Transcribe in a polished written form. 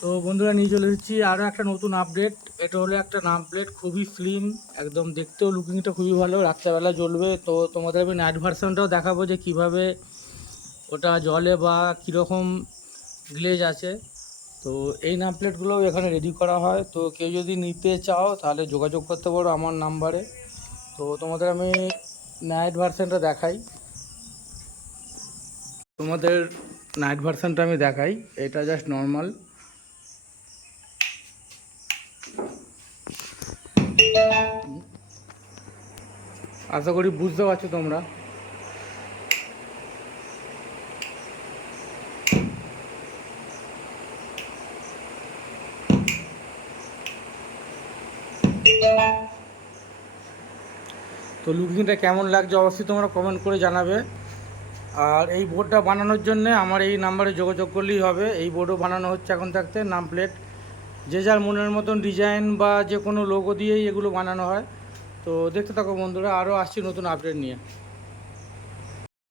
তো বন্ধুরা নিয়ে চলে এসেছি আরও একটা নতুন আপডেট। এটা হলো একটা নাম প্লেট, খুবই স্লিম, একদম দেখতেও লুকিংটা খুবই ভালো, রাত্রেবেলা জ্বলবে। তো তোমাদের আমি নাইট ভার্সনটাও দেখাবো যে কিভাবে ওটা জ্বলে বা কীরকম গ্লেজ আছে। তো এই নাম প্লেটগুলোও এখানে রেডি করা হয়। তো কেউ যদি নিতে চাও তাহলে যোগাযোগ করতে পারো আমার নাম্বারে। তো তোমাদের আমি নাইট ভার্সনটা দেখাই। তোমাদের নাইট ভার্সনটা আমি দেখাই। এটা জাস্ট নর্মাল। আশা করি বুঝতে পারছো তোমরা। তো লুকিংটা কেমন লাগছে অবশ্যই তোমরা কমেন্ট করে জানাবে। আর এই বোর্ডটা বানানোর জন্য আমার এই নাম্বারে যোগাযোগ করলেই হবে। এই বোর্ডও বানানো হচ্ছে এখন থাকতে, নাম প্লেট যে যার মনের মতন ডিজাইন বা যে কোনো লোগো দিয়েই এগুলো বানানো হয়। তো দেখতে থাকো বন্ধুরা, আরও আসছি নতুন আপডেট নিয়ে।